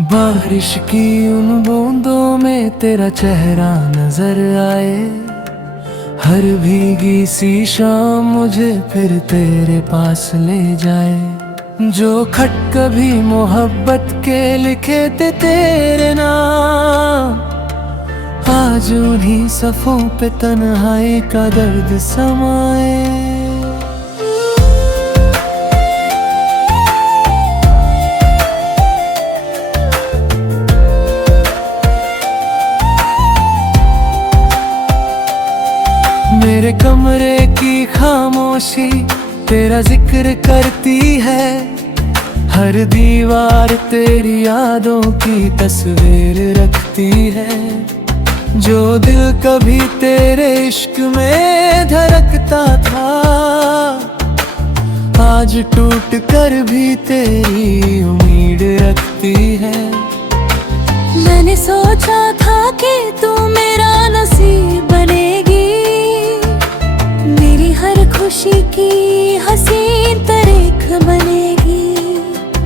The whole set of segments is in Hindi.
बारिश की उन बूंदों में तेरा चेहरा नजर आए। हर भीगी सी शाम मुझे फिर तेरे पास ले जाए। जो खत कभी मोहब्बत के लिखे थे तेरे नाम, आज उन्हीं सफ़ों पे तन्हाई का दर्द समाए। मेरे कमरे की खामोशी तेरा जिक्र करती है। हर दीवार तेरी यादों की तस्वीर रखती है। जो दिल कभी तेरे इश्क में धड़कता था, आज टूट कर भी तेरी उम्मीद रखती है। मैंने सोचा था कि तू मेरा नसीब बनेगी, मेरी हर खुशी की हसीन तारीख बनेगी।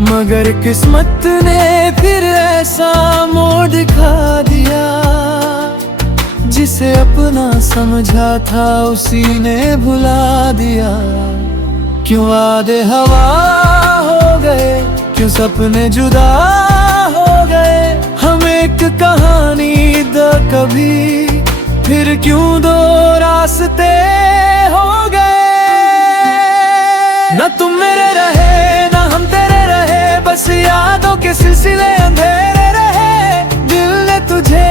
मगर किस्मत ने फिर ऐसा मोड़ दिखा दिया, जिसे अपना समझा था उसी ने भुला दिया। क्यों वादे हवा हो गए, क्यों सपने जुदा हो गए। हम एक कहानी द कभी, फिर क्यों दो रास्ते हो गए। ना तुम मेरे रहे ना हम तेरे रहे, बस यादों के सिलसिले अंधेरे रहे। दिल ने तुझे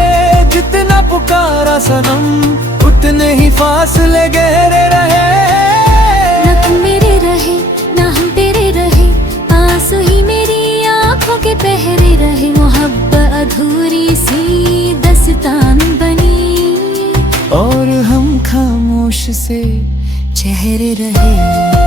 जितना पुकारा सनम, उतने ही फासले गहरे रहे। ना तुम मेरे रहे ना हम तेरे रहे, आंसू ही मेरी आंखों के पहरे रहे। मोहब्बत अधूरी सी दास्तान बनी, और हम खामोश से चेहरे रहे।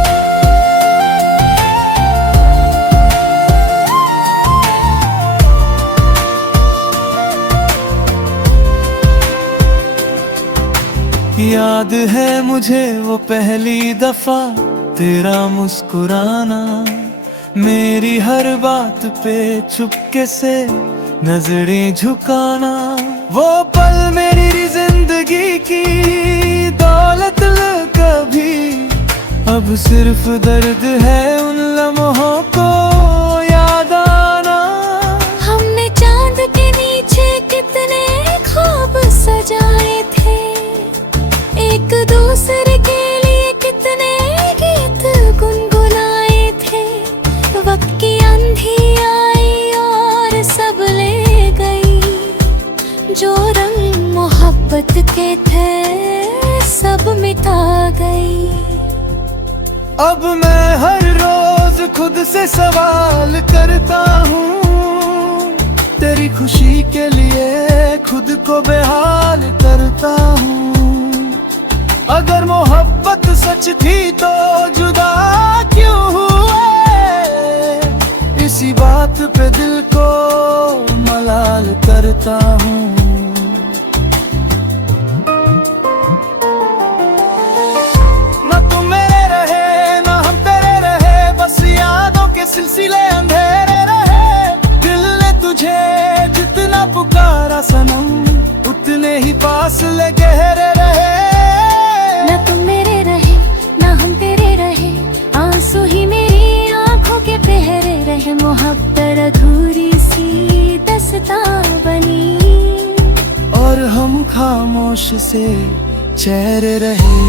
याद है मुझे वो पहली दफा तेरा मुस्कुराना, मेरी हर बात पे चुपके से नजरें झुकाना। वो पल मेरी जिंदगी की दौलत कभी, अब सिर्फ दर्द है उन लम्हों को याद आना। हमने चांद के नीचे कितने ख्वाब सजाए थे, एक दूसरे के लिए कितने गीत गुनगुनाए थे। वक्त की आंधी आई और सब ले गई, जो रंग मोहब्बत के थे सब मिटा गई। अब मैं हर रोज खुद से सवाल करता हूँ, तेरी खुशी के लिए खुद को बेहाल करता हूँ। अगर मोहब्बत सच थी तो जुदा क्यों हुए, इसी बात पे दिल को मलाल करता हूँ। ना तुम मेरे रहे ना हम तेरे रहे, बस यादों के सिलसिले अंधेरे रहे। दिल ने तुझे जितना पुकारा सनम, उतने ही फासले गहरे रहे। ना तुम मेरे रहे ना हम तेरे रहे, आंसू ही मेरी आंखों के पहरे रहे। मोहब्बत अधूरी सी दास्तां बनी, और हम खामोश से चेहरे रहे।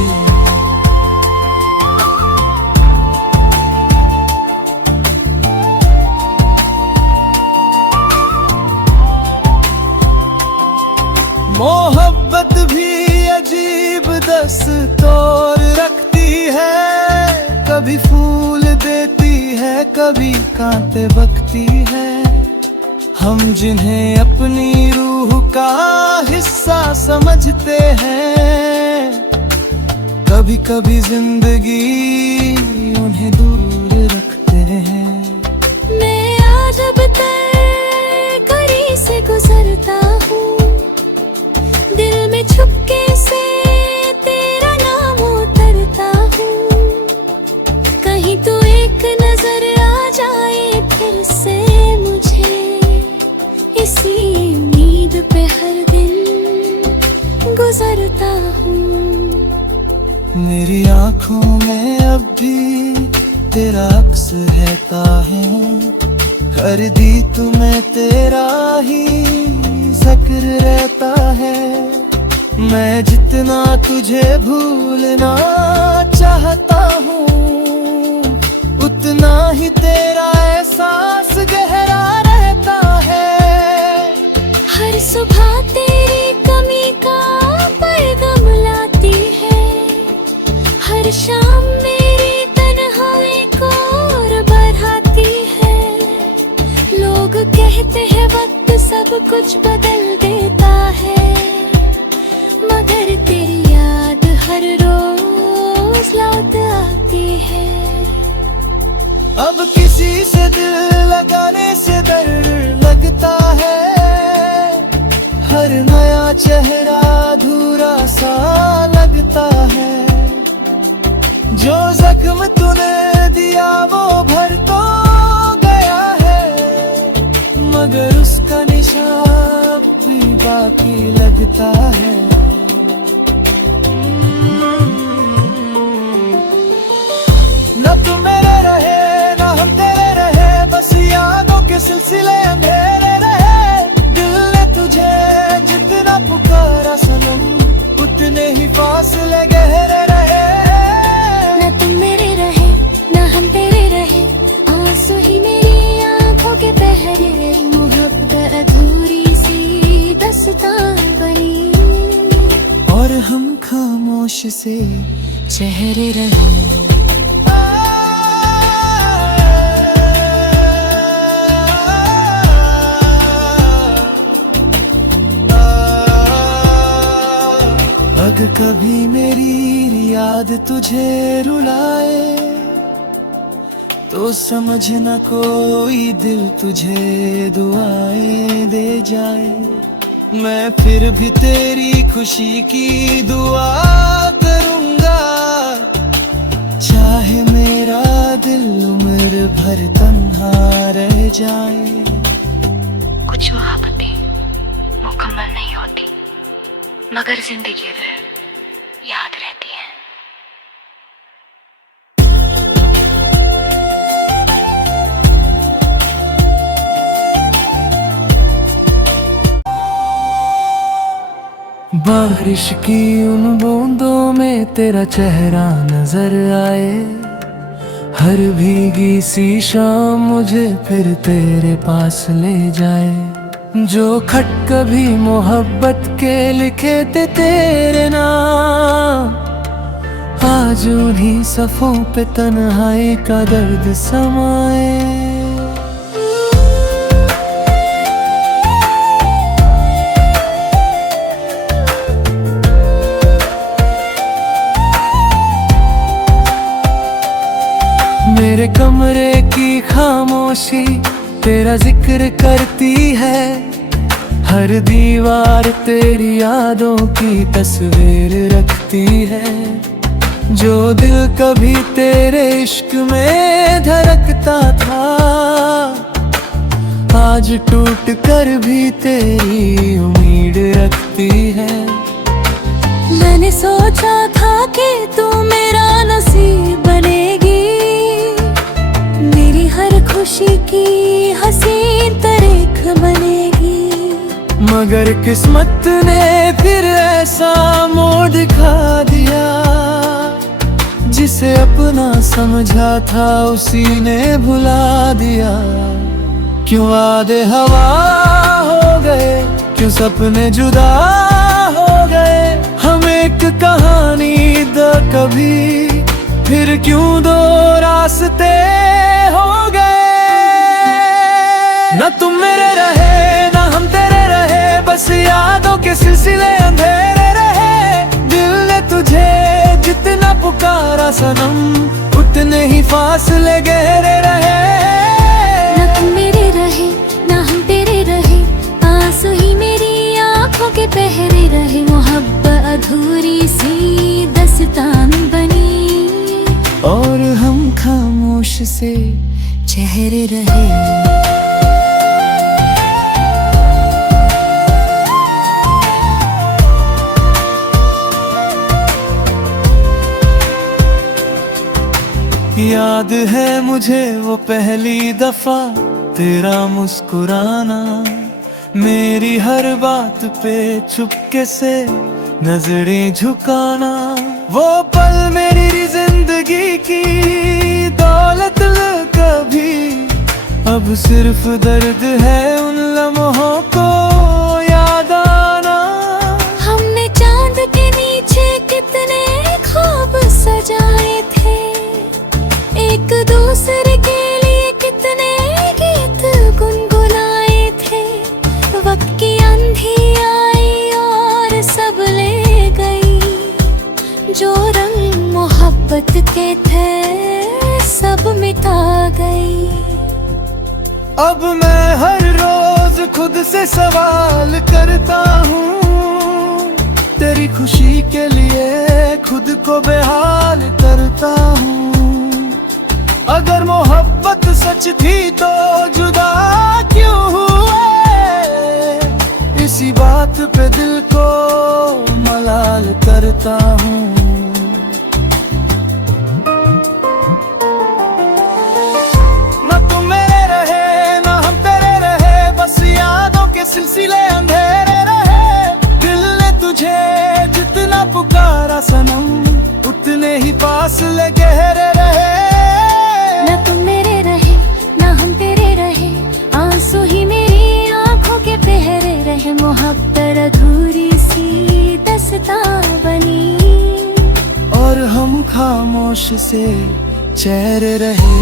मोहब्बत भी अजीब दस्तूर रखती है, कभी फूल देती है कभी कांटे बकती है। हम जिन्हें अपनी रूह का हिस्सा समझते हैं, कभी कभी जिंदगी उन्हें दूर रखते हैं। मैं आज अब करी से गुजरता हूँ, दिल में छुपके से तेरा नाम उतरता हूँ। कहीं तो एक नजर आ जाए फिर से मुझे, हर दिन गुजरता हूँ। मेरी आंखों में अब भी तेरा अक्स है ताहें, हर दी तुम्हें तेरा ही जिक्र रहता है। मैं जितना तुझे भूलना चाहता हूँ, उतना ही तेरा एहसास गहरा रहता है। हर सुबह तेरी कमी का पैगाम लाती है, हर शाम मेरी तन्हाई को और बढ़ाती है। लोग कहते हैं वक्त सब कुछ बदल देता है, मगर तेरी याद हर रोज लौट आती है। अब किसी से दिल लगाने से डर लगता है, हर नया चेहरा अधूरा सा लगता है। जो जख्म तूने दिया वो भर तो गया है, मगर उसका निशान भी बाकी लगता है। न तुम मेरे रहे न हम तेरे रहे, बस यादों के सिलसिले अंधेरे रहे। दिल ने तुझे जितना पुकारा सनम, उतने ही फासले गहरे रहे। न तुम मेरे रहे न हम तेरे रहे, आंसू ही मेरी आंखों के पहरे। मोहब्बत अधूरी सी दास्तान बनी, और हम खामोश से चेहरे रहे। अगर कभी मेरी याद तुझे रुलाए, तो समझना कोई दिल तुझे दुआएं दे जाए। मैं फिर भी तेरी खुशी की दुआ करूंगा, चाहे मेरा दिल उम्र भर तन्हा रह जाए। कुछ मोहब्बतें मुकम्मल नहीं होती, मगर जिंदगी भर याद रहती है। बारिश की उन बूंदों में तेरा चेहरा नजर आए, हर भीगी सी शाम मुझे फिर तेरे पास ले जाए। जो खत कभी मोहब्बत के लिखे थे तेरे नाम, आज उन्हीं सफ़ों पे तन्हाई का दर्द समाए। मेरे कमरे की खामोशी तेरा जिक्र करती है, हर दीवार तेरी यादों की तस्वीर रखती है। जो दिल कभी तेरे इश्क में धड़कता था, आज टूट कर भी तेरी उम्मीद रखती है। मैंने सोचा था कि तू मेरा नसीब बनेगी, मेरी हर खुशी की हसीन तारीख बनेगी। मगर किस्मत ने फिर ऐसा मोड़ दिखा दिया, जिसे अपना समझा था उसी ने भुला दिया। क्यों वादे हवा हो गए, क्यों सपने जुदा हो गए। हम एक कहानी द कभी, फिर क्यों दो रास्ते हो गए। न तुम मेरे रहे न हम तेरे रहे, बस यादों के सिलसिले अंधेरे रहे। दिल ने तुझे जितना पुकारा सनम, उतने ही फासले गहरे रहे। न तुम मेरे रहे न हम तेरे रहे, आंसू ही मेरी आंखों के पहरे रहे। मोहब्बत अधूरी सी दास्तान बनी, और हम खामोश से चेहरे रहे। याद है मुझे वो पहली दफा तेरा मुस्कुराना, मेरी हर बात पे चुपके से नजरें झुकाना। वो पल मेरी जिंदगी की दौलत कभी, अब सिर्फ दर्द है उन लम्हों को याद आना। हमने चांद के नीचे कितने ख्वाब सजाए थे, एक दूसरे के लिए कितने गीत गुनगुनाए थे। वक्त की आंधी आई और सब ले गई, जो रंग मोहब्बत के थे सब मिटा गई। अब मैं हर रोज खुद से सवाल करता हूँ, तेरी खुशी के लिए खुद को बेहाल करता हूँ। अगर मोहब्बत सच थी तो जुदा क्यों हुए, इसी बात पे दिल को मलाल करता हूँ। ना तुम मेरे रहे ना हम तेरे रहे, बस यादों के सिलसिले अंधेरे रहे। दिल ने तुझे जितना पुकारा सनम, उतने ही पास ले गहरे रहे। ना तुम मेरे रहे ना हम तेरे रहे, आंसू ही मेरी आंखों के पहरे रहे। मोहब्बत अधूरी सी दास्तां बनी, और हम खामोश से चेहरे रहे।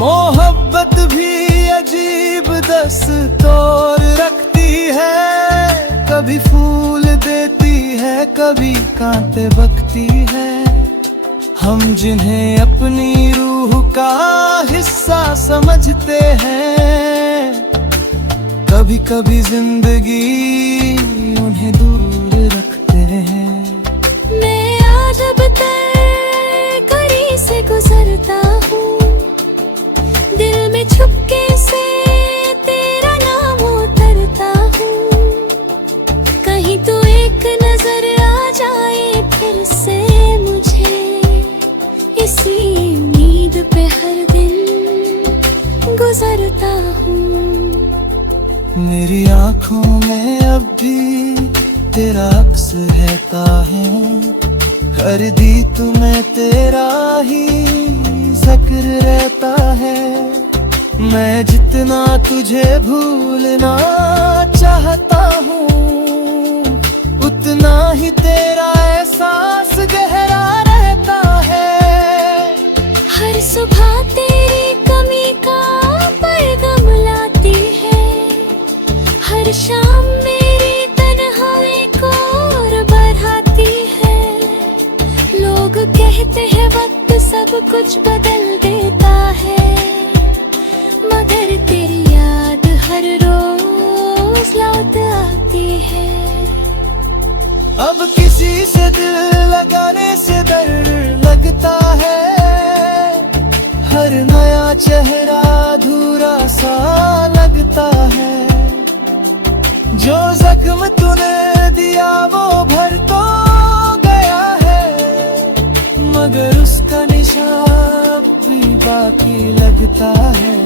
मोहब्बत भी अजीब दस्तूर रखती है, कभी फूल देती है कभी कांटे बकती है। हम जिन्हें अपनी रूह का हिस्सा समझते हैं, कभी कभी जिंदगी उन्हें दूर रखते हैं। मैं आज अब तक करी से गुजरता हूँ, दिल में छुपके से तेरा नाम उतरता हूँ। कहीं तो एक नजर आ जाए फिर से मुझे, इसी उम्मीद पे हर दिन गुजरता हूँ। मेरी आंखों में अब भी तेरा अक्स रहता है, हर दी तुम्हें तेरा ही जिक्र रहता है। मैं जितना तुझे भूलना चाहता हूँ, उतना ही तेरा एहसास गहरा रहता है। हर सुबह तेरी कमी का पैगाम लाती है, हर शाम मेरी तन्हाई को और बढ़ाती है। लोग कहते हैं वक्त सब कुछ बदल देता है, मगर तेरी याद हर रोज लौट आती है। अब किसी से दिल लगाने से डर लगता है, हर नया चेहरा अधूरा सा लगता है। जो जख्म तूने दिया वो भर तो गया है, मगर उसका निशान भी बाकी लगता है।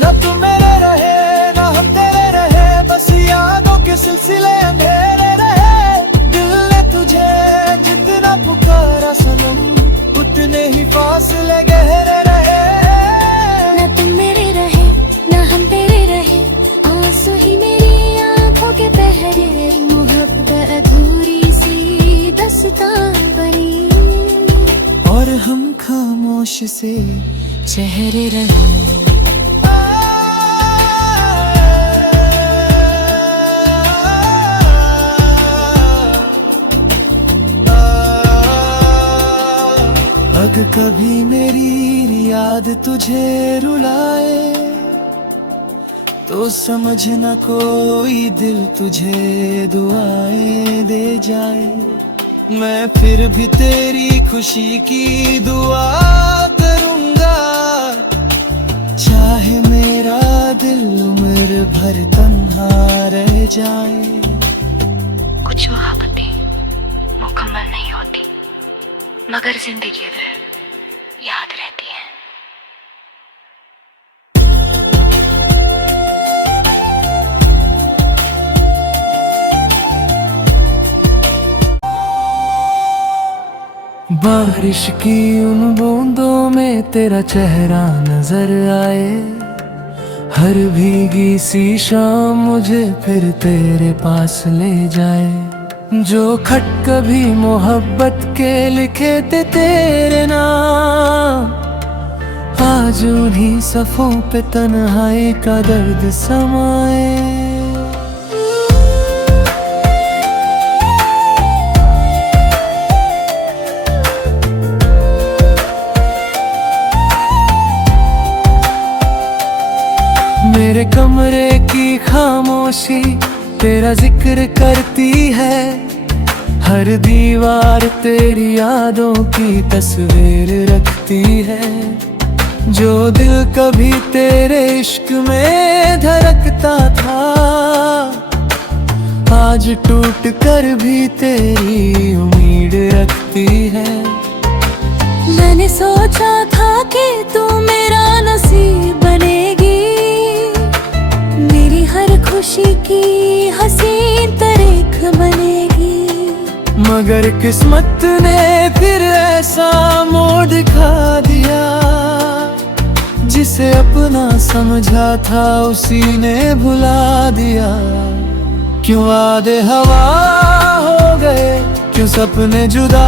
ना तुम मेरे रहे ना हम तेरे रहे, बस यादों के सिलसिले अंधेरे रहे। दिल ने तुझे जितना पुकारा सनम, उतने ही फासले गहरे रहे। ना तुम मेरे रहे ना हम तेरे रहे, आंसू ही मेरी आंखों के पहरे। मोहब्बत अधूरी सी दास्तां बनी, और हम खामोश से चेहरे रहे। अगर कभी मेरी याद तुझे रुलाए, तो समझना कोई दिल तुझे दुआएं दे जाए। मैं फिर भी तेरी खुशी की दुआ करूंगा, चाहे मेरा दिल उम्र भर तन्हा रह जाए। कुछ मोहब्बतें मुकम्मल नहीं होती, मगर जिंदगी भर याद रहती है। बारिश की उन बूंदों में तेरा चेहरा नजर आए, हर भीगी सी शाम मुझे फिर तेरे पास ले जाए। जो खत कभी मोहब्बत के लिखे थे तेरे नाम, आज उन्हीं सफ़ों पे तन्हाई का दर्द समाए। मेरे कमरे की खामोशी तेरा जिक्र करती है, हर दीवार तेरी यादों की तस्वीर रखती है। जो दिल कभी तेरे इश्क में धड़कता था, आज टूट कर भी तेरी उम्मीद रखती है। मैंने सोचा था कि तू मेरा नसीब बनेगी, मेरी हर खुशी की हसीन तारीख बनेगी। मगर किस्मत ने फिर ऐसा मोड़ दिखा दिया, जिसे अपना समझा था उसी ने भुला दिया। क्यों वादे हवा हो गए, क्यों सपने जुदा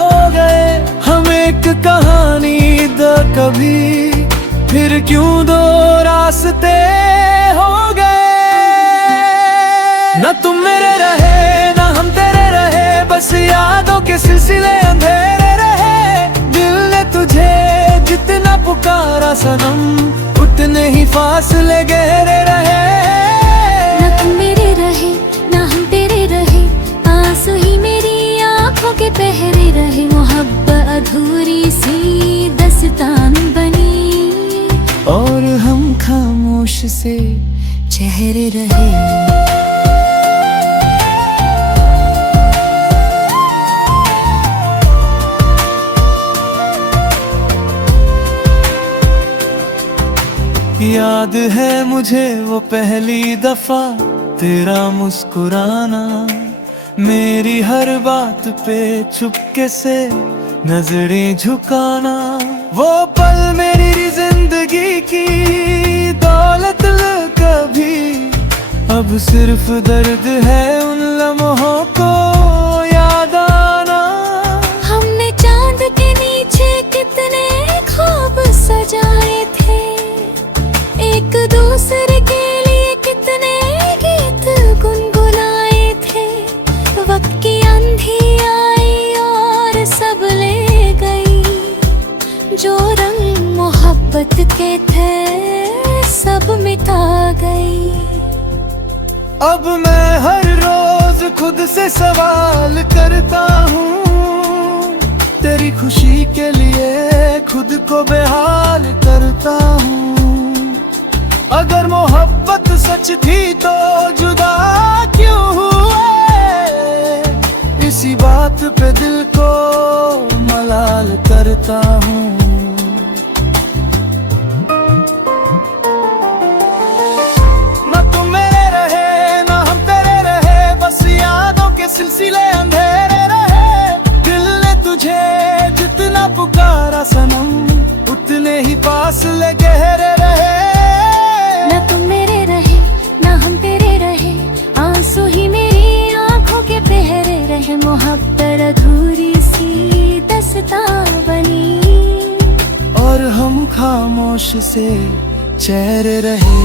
हो गए, हम एक कहानी द कभी फिर क्यों दो रास्ते हो गए। न तुम मेरे रहे न हम तेरे रहे, बस यादों के सिलसिले अंधेरे रहे। दिल ने तुझे जितना पुकारा सनम, उतने ही फासले गहरे रहे। न तुम मेरे रहे न हम तेरे रहे, आंसू ही मेरी आंखों के पहरे रहे। मोहब्बत अधूरी सी दस्तान बनी, और हम खामोश से चेहरे रहे। याद है मुझे वो पहली दफा तेरा मुस्कुराना, मेरी हर बात पे चुपके से नजरें झुकाना। वो पल मेरी जिंदगी की दौलत कभी, अब सिर्फ दर्द है उन लम्हों को याद आना। हमने चांद के नीचे कितने ख्वाब सजाए थे, एक दूसरे के लिए कितने गीत गुनगुनाए थे। वक्त की आंधी आई और सब ले गई, जो रंग मोहब्बत के थे सब मिटा गई। अब मैं हर रोज खुद से सवाल करता हूँ, तेरी खुशी के लिए खुद को बेहाल करता हूँ। अगर मोहब्बत सच थी तो जुदा क्यों हुए, इसी बात पे दिल को मलाल करता हूँ। न तुम मेरे रहे न हम तेरे रहे, बस यादों के सिलसिले अंधेरे रहे। दिल ने तुझे जितना पुकारा सनम, उतने ही फासले गहरे रहे। न तुम मेरे रहे न हम तेरे रहे, आंसू ही मेरी आंखों के पहरे रहे। मोहब्बत अधूरी सी दस्तां बनी, और हम खामोश से चेहरे रहे।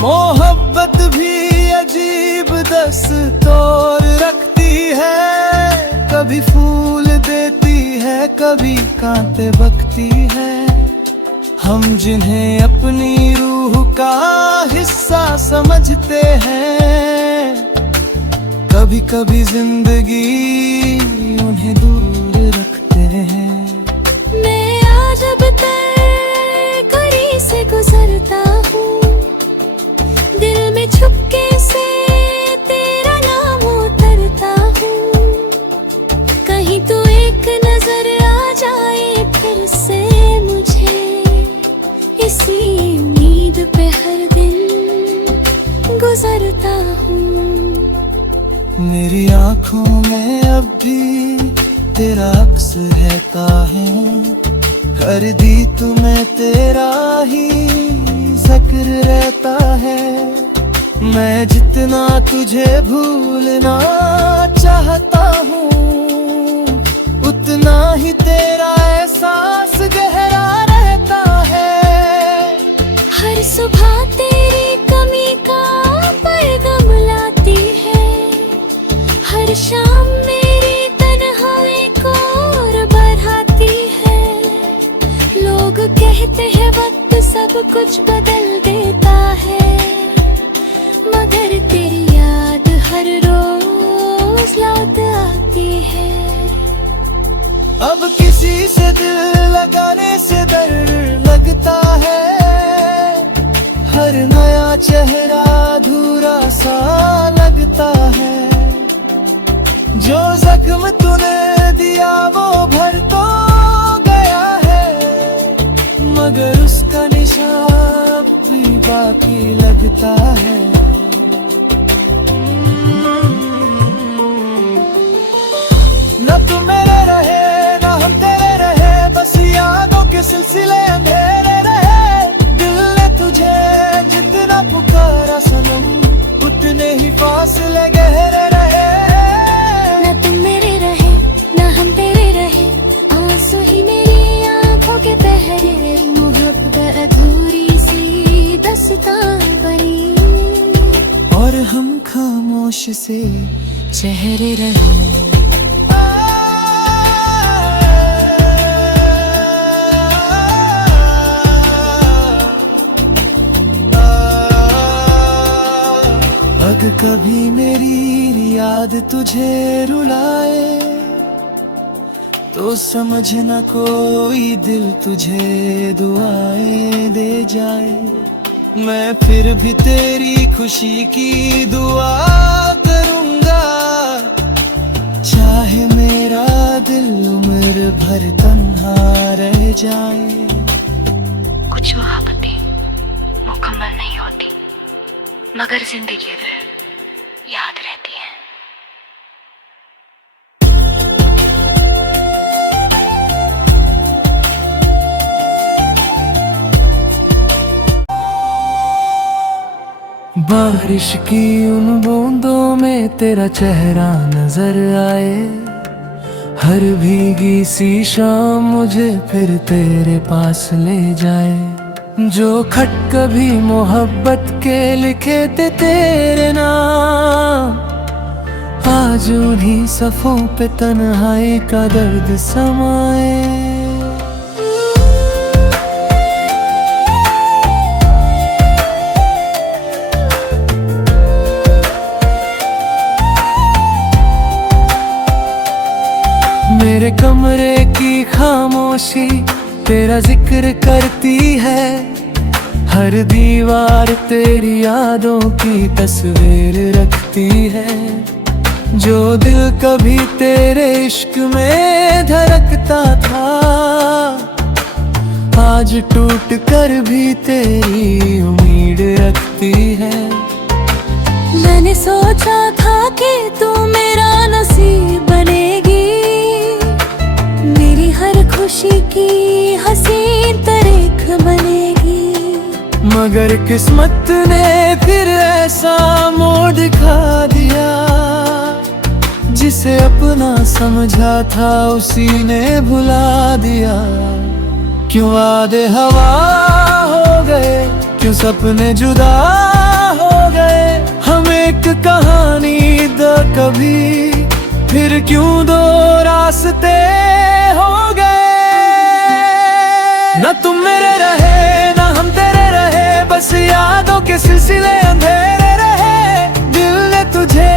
मोहब्बत भी अजीब दस्तूर रखती है, कभी फूल देती है कभी कांटे बकती है। हम जिन्हें अपनी रूह का हिस्सा समझते हैं, कभी कभी जिंदगी उन्हें दूर रखते हैं। मैं आज अब तक करी से गुजरता हूँ, दिल में छुपके से तेरा नाम उतरता हूँ। कहीं तो एक नजर आ जाए फिर से मुझे, इसी उम्मीद पे हर दिन गुजरता हूँ। मेरी आंखों में अब भी तेरा अक्स है काहे, कर दी तुम्हें तेरा ही जिक्र रहता है। मैं जितना तुझे भूलना चाहता हूँ, उतना ही तेरा एहसास गहरा रहता है। हर सुबह तेरी कमी का पैगाम लाती है, हर शाम मेरी तन्हाई को और बढ़ाती है। लोग कहते हैं वक्त सब कुछ बदल देता है, मगर तेरी याद हर रोज लौट आती है। अब किसी से दिल लगाने से डर लगता है, हर नया चेहरा अधूरा सा लगता है। जो जख्म तूने दिया वो भर तो गया है, मगर उसका निशान भी बाकी लगता है। न तू मेरे रहे न हम तेरे रहे, बस यादों के सिलसिले अंधेरे रहे। दिल ने तुझे जितना पुकारा सनम, उतने ही फासले गहरे रहे। न तुम मेरे रहे न हम तेरे रहे, आंसू ही मेरी आंखों के पहरे। मोहब्बत अधूरी सी दास्तां बनी, और हम खामोश से चेहरे रहे। अगर कभी मेरी याद तुझे रुलाए, तो समझना कोई दिल तुझे दुआएं दे जाए। मैं फिर भी तेरी खुशी की दुआ करूंगा, चाहे मेरा दिल उम्र भर तन्हा रह जाए। कुछ मोहब्बतें मुकम्मल नहीं होती, मगर जिंदगी भर याद रहती है। बारिश की उन बूंदों में तेरा चेहरा नजर आए, हर भीगी सी शाम मुझे फिर तेरे पास ले जाए। जो खत कभी मोहब्बत के लिखे थे तेरे नाम, आज उन्हीं सफ़ों पे तन्हाई का दर्द समाए। मेरे कमरे की खामोशी तेरा जिक्र करती है, हर दीवार तेरी यादों की तस्वीर रखती है। जो दिल कभी तेरे इश्क में धड़कता था, आज टूट कर भी तेरी उम्मीद रखती है। मैंने सोचा था कि तू मेरा नसीब बनेगी, मेरी हर खुशी की हसीन तारीख बनेगी। मगर किस्मत ने फिर ऐसा मोड़ दिखा दिया, जिसे अपना समझा था उसी ने भुला दिया। क्यों वादे हवा हो गए, क्यों सपने जुदा हो गए। हम एक कहानी द कभी, फिर क्यों दो रास्ते हो गए। न तुम मेरे रहे न हम तेरे रहे, बस यादों के सिलसिले अंधेरे रहे। दिल ने तुझे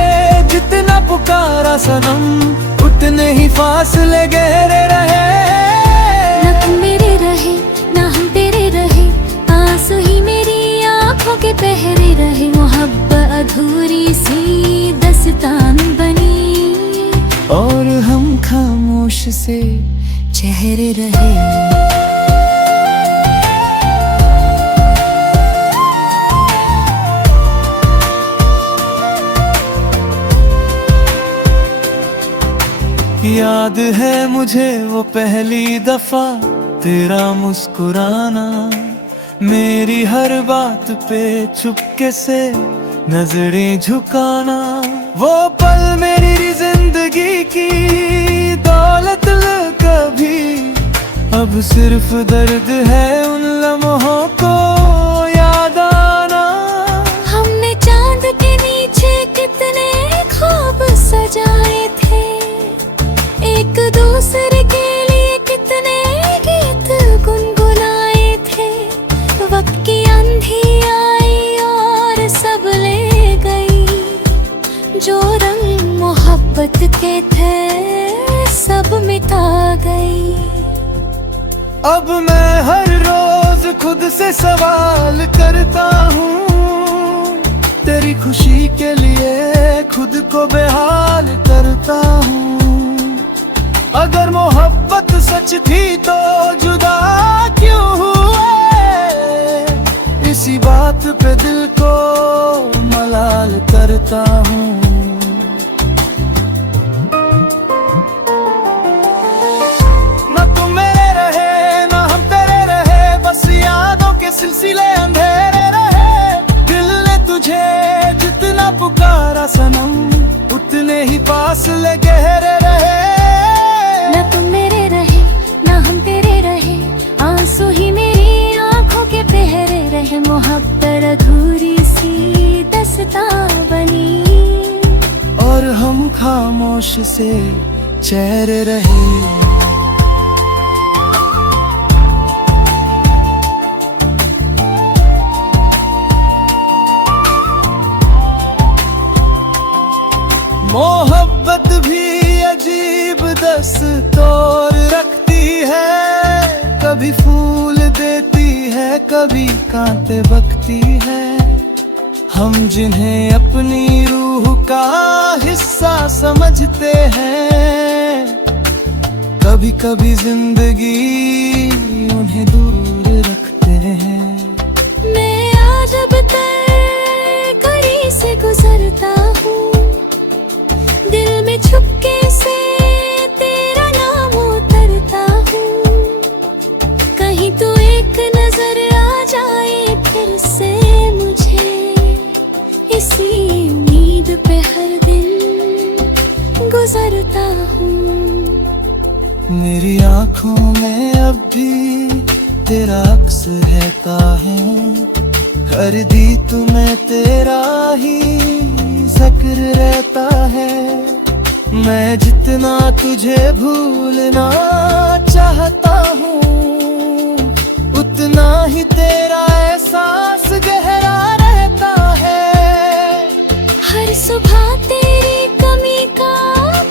जितना पुकारा सनम, उतने ही फासले गहरे रहे। न तुम मेरे रहे न हम तेरे रहे, आंसू ही मेरी आंखों के पहरे रहे। मोहब्बत अधूरी सी दस्तान बनी, और हम खामोश से चेहरे रहे। याद है मुझे वो पहली दफा तेरा मुस्कुराना, मेरी हर बात पे चुपके से नजरें झुकाना। वो पल मेरी जिंदगी की दौलत कभी, अब सिर्फ दर्द है उन लम्हों को याद आना। हमने चांद के नीचे कितने ख्वाब सजाए थे, एक दूसरे के लिए कितने गीत गुनगुनाए थे। वक्त की आंधी आई और सब ले गई, जो रंग मोहब्बत के थे सब मिटा गई। अब मैं हर रोज खुद से सवाल करता हूँ, तेरी खुशी के लिए खुद को बेहाल करता हूँ। अगर मोहब्बत सच थी तो जुदा क्यों हुए, इसी बात पे दिल को मलाल करता हूँ। न तुम मेरे रहे न हम तेरे रहे, बस यादों के सिलसिले अंधेरे रहे। दिल ने तुझे जितना पुकारा सनम, उतने ही फासले गहरे रहे। न तुम मेरे रहे न हम तेरे रहे, आंसू ही मेरी आंखों के पहरे रहे। मोहब्बत अधूरी सी दस्तां बनी, और हम खामोश से चेहरे रहे। मोहब्बत भी अजीब दस्तूर रखती है, कभी फूल देती है कभी कांटे बकती है। हम जिन्हें अपनी रूह का हिस्सा समझते हैं, कभी कभी जिंदगी उन्हें दूर रखते हैं। मैं आज अब तक करीब से गुजरता हूँ, दिल में छुपके से तेरा नाम उतरता हूँ। कहीं तो एक नजर आ जाए फिर से मुझे, इसी उम्मीद पे हर दिन गुजरता हूँ। मेरी आंखों में अब भी तेरा अक्स है काहे, कर दी तुम्हें तेरा ही जिक्र रहता है। मैं जितना तुझे भूलना चाहता हूँ, उतना ही तेरा एहसास गहरा रहता है। हर सुबह तेरी कमी का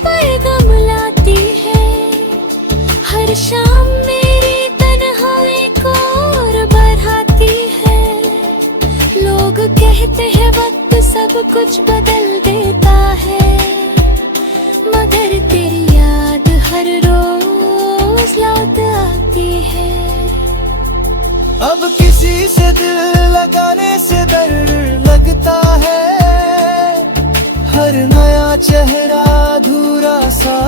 पैगाम लाती है, हर शाम मेरी तन्हाई को और बढ़ाती है। लोग कहते हैं वक्त सब कुछ बदल देता है, मगर तेरी याद हर रोज लौट आती है। अब किसी से दिल लगाने से डर लगता है, हर नया चेहरा अधूरा सा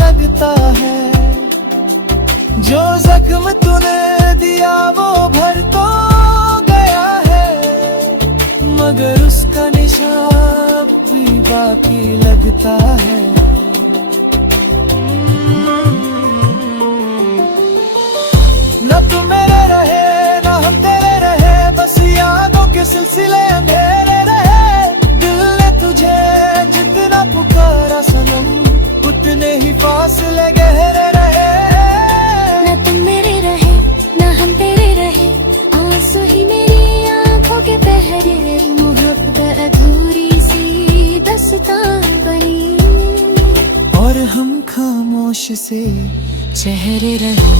लगता है। जो जख्म तूने दिया वो भर तो गया है, मगर उसका निशान भी बाकी लगता है। न तुम मेरे रहे न हम तेरे रहे, बस यादों के सिलसिले अंधेरे रहे। दिल ने तुझे जितना पुकारा सनम, उतने ही फासले गहरे रहे। हम तेरे रहे आंसू ही मेरी आंखों के पहरे मोहब्बत अधूरी सी दास्तान बनी और हम खामोश से चेहरे रहे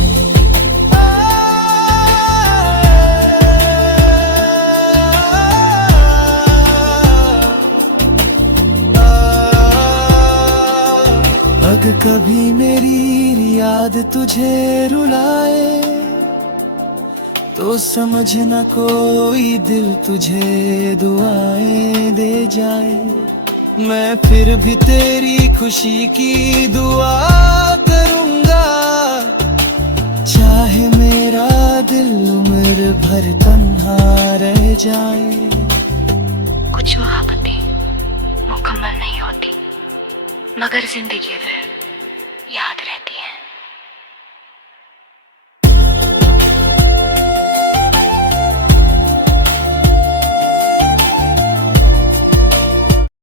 अगर कभी मेरी याद तुझे रुलाए तो समझना कोई दिल तुझे दुआएं दे जाए। मैं फिर भी तेरी खुशी की दुआ करूंगा, चाहे मेरा दिल उम्र भर तन्हा रह जाए। कुछ मोहब्बतें मुकम्मल नहीं होती मगर जिंदगी है याद